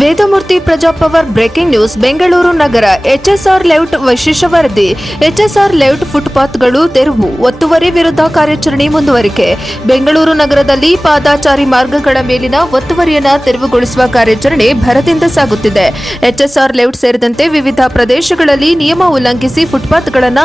Vedamurthy Praja power breaking news Bengaluru ನಗರ HSR layout ವಿಶೇಷ ವರದಿ. HSR layout ಫುಟ್ಪಾತ್ಗಳು ತೆರವು, ಒತ್ತುವರಿ ವಿರುದ್ಧ ಕಾರ್ಯಾಚರಣೆ ಮುಂದುವರಿಕೆ. ಬೆಂಗಳೂರು ನಗರದಲ್ಲಿ ಪಾದಾಚಾರಿ ಮಾರ್ಗಗಳ ಮೇಲಿನ ಒತ್ತುವರಿಯನ್ನು ತೆರವುಗೊಳಿಸುವ ಕಾರ್ಯಾಚರಣೆ ಭರದಿಂದ ಸಾಗುತ್ತಿದೆ. ಎಚ್ಎಸ್ಆರ್ ಲೇಔಟ್ ಸೇರಿದಂತೆ ವಿವಿಧ ಪ್ರದೇಶಗಳಲ್ಲಿ ನಿಯಮ ಉಲ್ಲಂಘಿಸಿ ಫುಟ್ಪಾತ್ಗಳನ್ನು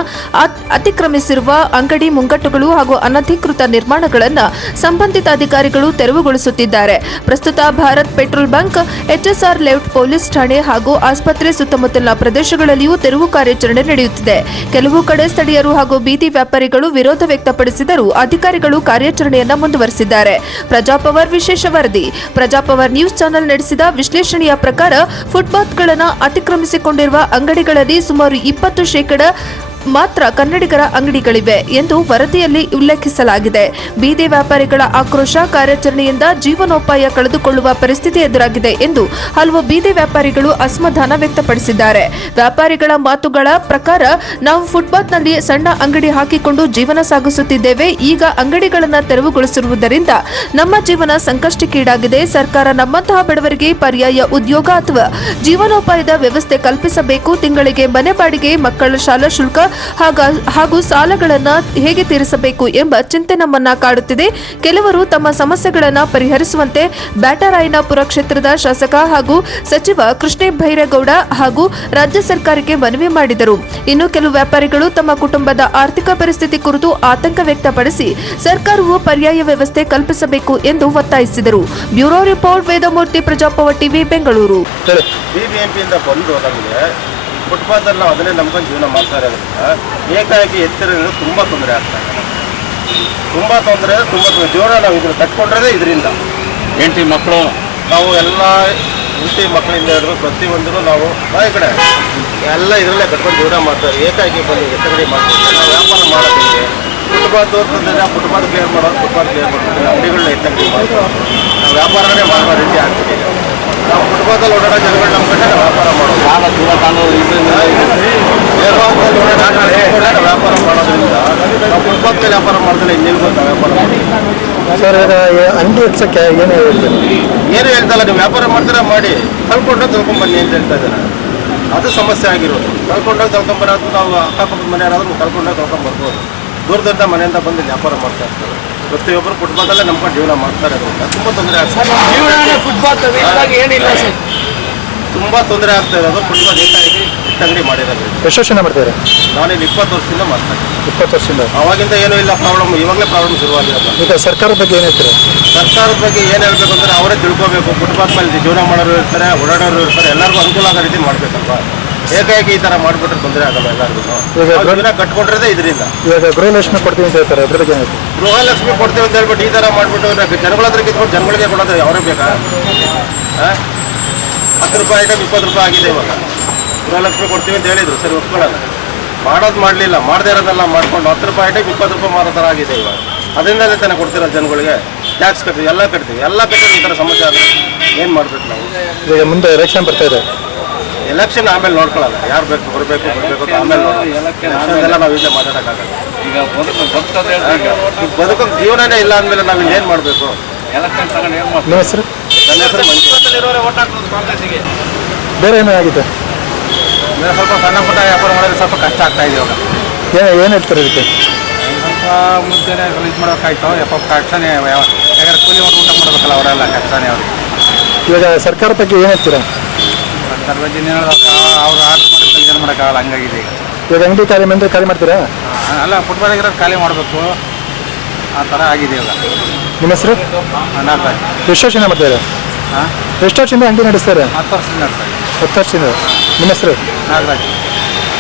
ಅತಿಕ್ರಮಿಸಿರುವ ಅಂಗಡಿ ಮುಂಗಟ್ಟುಗಳು ಹಾಗೂ ಅನಧಿಕೃತ ನಿರ್ಮಾಣಗಳನ್ನು ಸಂಬಂಧಿತ ಅಧಿಕಾರಿಗಳು ತೆರವುಗೊಳಿಸುತ್ತಿದ್ದಾರೆ. ಪ್ರಸ್ತುತ Bharat petrol bunk, HSR layout police ಠಾಣೆ ಹಾಗೂ ಆಸ್ಪತ್ರೆ ಸುತ್ತಮುತ್ತಲಿನ ಪ್ರದೇಶಗಳಲ್ಲಿಯೂ ತೆರವು ಕಾರ್ಯಾಚರಣೆ ನಡೆಯುತ್ತಿದೆ. ಕೆಲವು ಕಡೆ ಸ್ಥಳೀಯರು ಹಾಗೂ ಬೀದಿ ವ್ಯಾಪಾರಿಗಳು ವಿರೋಧ ವ್ಯಕ್ತಪಡಿಸಿದರೂ ಅಧಿಕಾರಿಗಳು ಕಾರ್ಯಾಚರಣೆಯನ್ನು ಮುಂದುವರೆಸಿದ್ದಾರೆ. ಪ್ರಜಾಪವರ್ ವಿಶೇಷ ವರದಿ. ಪ್ರಜಾಪವರ್ ನ್ಯೂಸ್ ಚಾನೆಲ್ ನಡೆಸಿದ ವಿಶ್ಲೇಷಣೆಯ ಪ್ರಕಾರ ಫುಟ್ಪಾತ್ಗಳನ್ನು ಅತಿಕ್ರಮಿಸಿಕೊಂಡಿರುವ ಅಂಗಡಿಗಳಲ್ಲಿ ಸುಮಾರು 20% ಮಾತ್ರ ಕನ್ನಡಿಗರ ಅಂಗಡಿಗಳಿವೆ ಎಂದು ವರದಿಯಲ್ಲಿ ಉಲ್ಲೇಖಿಸಲಾಗಿದೆ. ಬೀದಿ ವ್ಯಾಪಾರಿಗಳ ಆಕ್ರೋಶ, ಕಾರ್ಯಾಚರಣೆಯಿಂದ ಜೀವನೋಪಾಯ ಕಳೆದುಕೊಳ್ಳುವ ಪರಿಸ್ಥಿತಿ ಎದುರಾಗಿದೆ ಎಂದು ಹಲವು ಬೀದಿ ವ್ಯಾಪಾರಿಗಳು ಅಸಮಾಧಾನ ವ್ಯಕ್ತಪಡಿಸಿದ್ದಾರೆ. ವ್ಯಾಪಾರಿಗಳ ಮಾತುಗಳ ಪ್ರಕಾರ, ನಾವು ಫುಟ್ಪಾತ್ನಲ್ಲಿ ಸಣ್ಣ ಅಂಗಡಿ ಹಾಕಿಕೊಂಡು ಜೀವನ ಸಾಗಿಸುತ್ತಿದ್ದೇವೆ. ಈಗ ಅಂಗಡಿಗಳನ್ನು ತೆರವುಗೊಳಿಸಿರುವುದರಿಂದ ನಮ್ಮ ಜೀವನ ಸಂಕಷ್ಟಕ್ಕೀಡಾಗಿದೆ. ಸರ್ಕಾರ ನಮ್ಮಂತಹ ಬಡವರಿಗೆ ಪರ್ಯಾಯ ಉದ್ಯೋಗ ಅಥವಾ ಜೀವನೋಪಾಯದ ವ್ಯವಸ್ಥೆ ಕಲ್ಪಿಸಬೇಕು. ತಿಂಗಳಿಗೆ ಮನೆ ಬಾಡಿಗೆ, ಮಕ್ಕಳ ಶಾಲಾ ಶುಲ್ಕ ಹಾಗೂ ಸಾಲಗಳನ್ನು ಹೇಗೆ ತೀರಿಸಬೇಕು ಎಂಬ ಚಿಂತೆ ನಮ್ಮನ್ನ ಕಾಡುತ್ತಿದೆ. ಕೆಲವರು ತಮ್ಮ ಸಮಸ್ಯೆಗಳನ್ನು ಪರಿಹರಿಸುವಂತೆ ಬ್ಯಾಟರಾಯನಪುರ ಕ್ಷೇತ್ರದ ಶಾಸಕ ಹಾಗೂ ಸಚಿವ ಕೃಷ್ಣ ಬೈರೇಗೌಡ ಹಾಗೂ ರಾಜ್ಯ ಸರ್ಕಾರಕ್ಕೆ ಮನವಿ ಮಾಡಿದರು. ಇನ್ನು ಕೆಲವು ವ್ಯಾಪಾರಿಗಳು ತಮ್ಮ ಕುಟುಂಬದ ಆರ್ಥಿಕ ಪರಿಸ್ಥಿತಿ ಕುರಿತು ಆತಂಕ ವ್ಯಕ್ತಪಡಿಸಿ ಸರ್ಕಾರವು ಪರ್ಯಾಯ ವ್ಯವಸ್ಥೆ ಕಲ್ಪಿಸಬೇಕು ಎಂದು ಒತ್ತಾಯಿಸಿದರು. Bureau report, Vedamurthy Prajapower TV, Bengaluru. ಫುಟ್ಪಾತಲ್ಲಿ ನಾವು ಅದನ್ನೇ ನಂಬ್ಕೊಂಡು ಜೀವನ ಮಾಡ್ತಾ ಇರೋದ್ರಿಂದ ಏಕಾಏಕಿ ಎತ್ತಿರೋದು ತುಂಬ ತೊಂದರೆ ಆಗ್ತಾ ಇದೆ. ತುಂಬ ತೊಂದರೆ ಜೀವನ ನಾವು ಇದನ್ನು ಕಟ್ಕೊಂಡ್ರೆ ಇದರಿಂದ ಹೆಂಡತಿ ಮಕ್ಕಳು ನಾವು ಎಲ್ಲ ಹೆಂಡತಿ ಮಕ್ಕಳಿಂದ ಹಿಡಿದು ಪ್ರತಿಯೊಂದೂ ನಾವು ಈ ಕಡೆ ಎಲ್ಲ ಇದರಲ್ಲೇ ಕಟ್ಕೊಂಡು ಜೀವನ ಮಾಡ್ತಾರೆ. ಏಕಾಏಕಿ ಬಂದು ಎತ್ತಗಡೆ ಮಾಡ್ತೀವಿ. ನಾವು ವ್ಯಾಪಾರ ಮಾಡೋದಿಲ್ಲ. ಫುಟ್ಪಾತ್ ಅಂತಂದರೆ ಫುಟ್ಪಾತ್ ಕ್ಲಿಯರ್ ಮಾಡೋದು, ಅಂಗಡಿಗಳನ್ನ ಎತ್ತಗಡೆ ಮಾಡ್ತೀವಿ. ನಾವು ವ್ಯಾಪಾರನೇ ಮಾಡೋ ರೀತಿ ಆಗ್ತಿದೆ. ನಾವು ಫುಟ್ಪಾತಲ್ಲಿ ಓಡಾಡೋ ಜನಗಳು ನಮ್ಮ ಕಡೆ ವ್ಯಾಪಾರ ಮಾಡೋದು, ವ್ಯಾಪಾರ ಮಾಡೋದ್ರಿಂದ ನಾವು ಫುಟ್ಪಾತ್ ಮೇಲೆ ವ್ಯಾಪಾರ ಮಾಡಿದ್ರೆ ಇನ್ನೇನು ನಾವು ವ್ಯಾಪಾರ ಮಾಡ್ತೀವಿ. ಸರ್, ಅಂಗಡಿ ಹೆಚ್ಚಕ್ಕೆ ಏನು ಹೇಳ್ತಲ್ಲ, ನೀವು ವ್ಯಾಪಾರ ಮಾಡ್ತೀರಾ ಮಾಡಿ, ಕಳ್ಕೊಂಡ್ಬನ್ನಿ ಅಂತ ಹೇಳ್ತಾ ಇದ್ದಾರೆ. ಅದು ಸಮಸ್ಯೆ ಆಗಿರೋದು. ಕಳ್ಕೊಂಡೋಗಿ ನಾವು ಅಕ್ಕಪಕ್ಕದ ಮನೆ ಯಾರಾದ್ರೂ ಕಳ್ಕೊಂಡ್ಬರ್ಬೋದು. ದೂರದಿಂದ ಮನೆಯಿಂದ ಬಂದು ವ್ಯಾಪಾರ ಮಾಡ್ತಾ ಇರ್ತಾರೆ. ಪ್ರತಿಯೊಬ್ಬರು ಫುಟ್ಪಾತಲ್ಲೇ ನಂಬ್ಕೊಂಡು ಜೀವನ ಮಾಡ್ತಾರೆ. ತುಂಬ ತೊಂದರೆ ಆಗ್ತದೆ. ತುಂಬ ತೊಂದರೆ ಆಗ್ತಾ ಇರೋದು ಫುಟ್ಪಾತ್ ಏಕಾಏಕಿ ಅಂಗಡಿ ಮಾಡಿರೋದು. ಎಷ್ಟು ವರ್ಷದಿಂದ ಮಾಡ್ತಾರೆ? ನಾನಿಲ್ಲಿ 20 ವರ್ಷದಿಂದ ಮಾಡ್ತಾ ಇದ್ದೀನಿ. 20 ವರ್ಷದಿಂದ ಅವಾಗಿಂದ ಏನೂ ಇಲ್ಲ ಪ್ರಾಬ್ಲಮ್. ಇವಾಗಲೇ ಪ್ರಾಬ್ಲಮ್ ಶುರುವಾಗಿರೋದು. ಈಗ ಸರ್ಕಾರದ ಬಗ್ಗೆ ಏನು ಹೇಳ್ತಾರೆ? ಸರ್ಕಾರದ ಬಗ್ಗೆ ಏನು ಹೇಳ್ಬೇಕು ಅಂದರೆ ಅವರೇ ತಿಳ್ಕೋಬೇಕು. ಫುಟ್ಪಾತ್ ಮೇಲೆ ಜೀವನ ಮಾಡೋರು ಇರ್ತಾರೆ, ಓಡಾಡೋರು ಇರ್ತಾರೆ. ಎಲ್ಲರಿಗೂ ಅನುಕೂಲ ಆಗೋ ರೀತಿ ಮಾಡಬೇಕಲ್ವಾ. ಏಕಾಏಕಿ ಈ ಥರ ಮಾಡಿಬಿಟ್ರೆ ತೊಂದರೆ ಆಗಲ್ಲ ಎಲ್ಲರಿಗೂ. ಜೀವನ ಕಟ್ಕೊಂಡ್ರೆ ಇದರಿಂದ. ಇವಾಗ ಗೃಹಲಕ್ಷ್ಮಿ ಕೊಡ್ತೀವಿ ಅಂತ ಹೇಳ್ತಾರೆ, ಅದ್ರ ಬಗ್ಗೆ ಏನಾಯ್ತು? ಗೃಹಲಕ್ಷ್ಮಿ ಕೊಡ್ತೀವಿ ಅಂತ ಹೇಳ್ಬಿಟ್ಟು ಈ ಥರ ಮಾಡಿಬಿಟ್ಟು ಜನಗಳ ಹತ್ರ ಕಿತ್ಕೊಂಡು ಜನಗಳಿಗೆ ಕೊಡೋದು ಅವರೇ ಬೇಕಾ? 10 ರೂಪಾಯಿ ಐಟಮ್ 20 ರೂಪಾಯಿ ಆಗಿದೆ ಇವಾಗ. ಗೃಹಲಕ್ಷ್ಮಿ ಕೊಡ್ತೀವಿ ಅಂತ ಹೇಳಿದ್ರು, ಸರಿ ಒಪ್ಕೊಳ್ಳೋದು. ಮಾಡೋದು ಮಾಡಲಿಲ್ಲ, ಮಾಡದೇ ಇರೋದೆಲ್ಲ ಮಾಡ್ಕೊಂಡು 10 ರೂಪಾಯಿ ಐಟಮ್ 20 ರೂಪಾಯಿ ಮಾರೋ ಥರ ಆಗಿದೆ ಇವಾಗ. ಅದರಿಂದಲೇ ತಾನೇ ಕೊಡ್ತಿರೋದು ಜನಗಳಿಗೆ. ಟ್ಯಾಕ್ಸ್ ಕಟ್ತೀವಿ, ಎಲ್ಲ ಕಟ್ಟಿದ್ರೆ ಈ ಥರ ಸಮಸ್ಯೆ ಆದರೆ ಏನು ಮಾಡಬೇಕು ನಾವು? ಈಗ ಮುಂದೆ ಎಲೆಕ್ಷನ್ ಬರ್ತಾ ಇದೆ. ಎಲೆಕ್ಷನ್ ಆಮೇಲೆ ನೋಡ್ಕೊಳ್ಳಲ್ಲ, ಯಾರು ಬರಬೇಕು ಅಂತ ಆಮೇಲೆ ನೋಡೋಲ್ಲ. ನಾವು ಇಲ್ಲೇ ಮಾತಾಡೋಕ್ಕಾಗಲ್ಲ. ಈಗ ಬದುಕೋಕೆ ಜೀವನನೇ ಇಲ್ಲ ಅಂದಮೇಲೆ ನಾವು ಇನ್ನೇನು ಮಾಡಬೇಕು? ನಿಮ್ಮ ಹೆಸರು? ನನ್ನ ಹೆಸರು ಮಂಜು. ಬೇರೆ ಏನಾಗಿದೆ? ಸ್ವಲ್ಪ ಸಣ್ಣ ಪುಟ್ಟ ವ್ಯಾಪಾರ ಮಾಡೋದು ಸ್ವಲ್ಪ ಕಷ್ಟ ಆಗ್ತಾ ಇದೆ ಇವಾಗ. ಏನು ಹೇಳ್ತಾರೆ ಇದಕ್ಕೆ? ಸ್ವಲ್ಪ ಮುಂಚೆನೇ ಇದು ಮಾಡೋಕ್ಕಾಯ್ತು. ಕಷ್ಟನೇ, ಯಾಕಂದ್ರೆ ಕೂಲಿ ಒಂದು ಊಟ ಮಾಡಬೇಕಲ್ಲ ಅವರೆಲ್ಲ, ಕಷ್ಟನೇ ಅವ್ರಿಗೆ. ಇವಾಗ ಸರ್ಕಾರ ಬಗ್ಗೆ ಏನು ಹೇಳ್ತೀರಾ? ಸರ್ಕಾರ ಬಗ್ಗೆ ಅವ್ರು ಆರ್ಡರ್ ಮಾಡಿದ್ರೆ ಏನು ಮಾಡೋಕ್ಕಾಗಲ್ಲ, ಹಂಗಾಗಿದೆ ಈಗ. ಇವಾಗ ಅಂಗಡಿ ಖಾಲಿ ಮಾಡ್ತೀರಾ? ಅಲ್ಲ, ಫುಟ್ಬಾಲ್ ಆಗಿರೋದು ಖಾಲಿ ಮಾಡಬೇಕು, ಆ ಥರ ಆಗಿದೆ ಇವಾಗ. ನಿಮ್ಮ ಹೆಸರು? ನಾಗರಾಜ್. ಎಷ್ಟು ವರ್ಷದಿಂದ ಮಾಡ್ತಾರೆ? ಎಷ್ಟು ವರ್ಷದಿಂದ ಅಂಗಡಿ ನಡೆಸ್ತಾರೆ? 10 ವರ್ಷದಿಂದ ನಡೆಸ್ತಾರೆ. 10 ವರ್ಷದಿಂದ. ನಿಮ್ಮ ಹೆಸರು? ನಾಗರಾಜ್.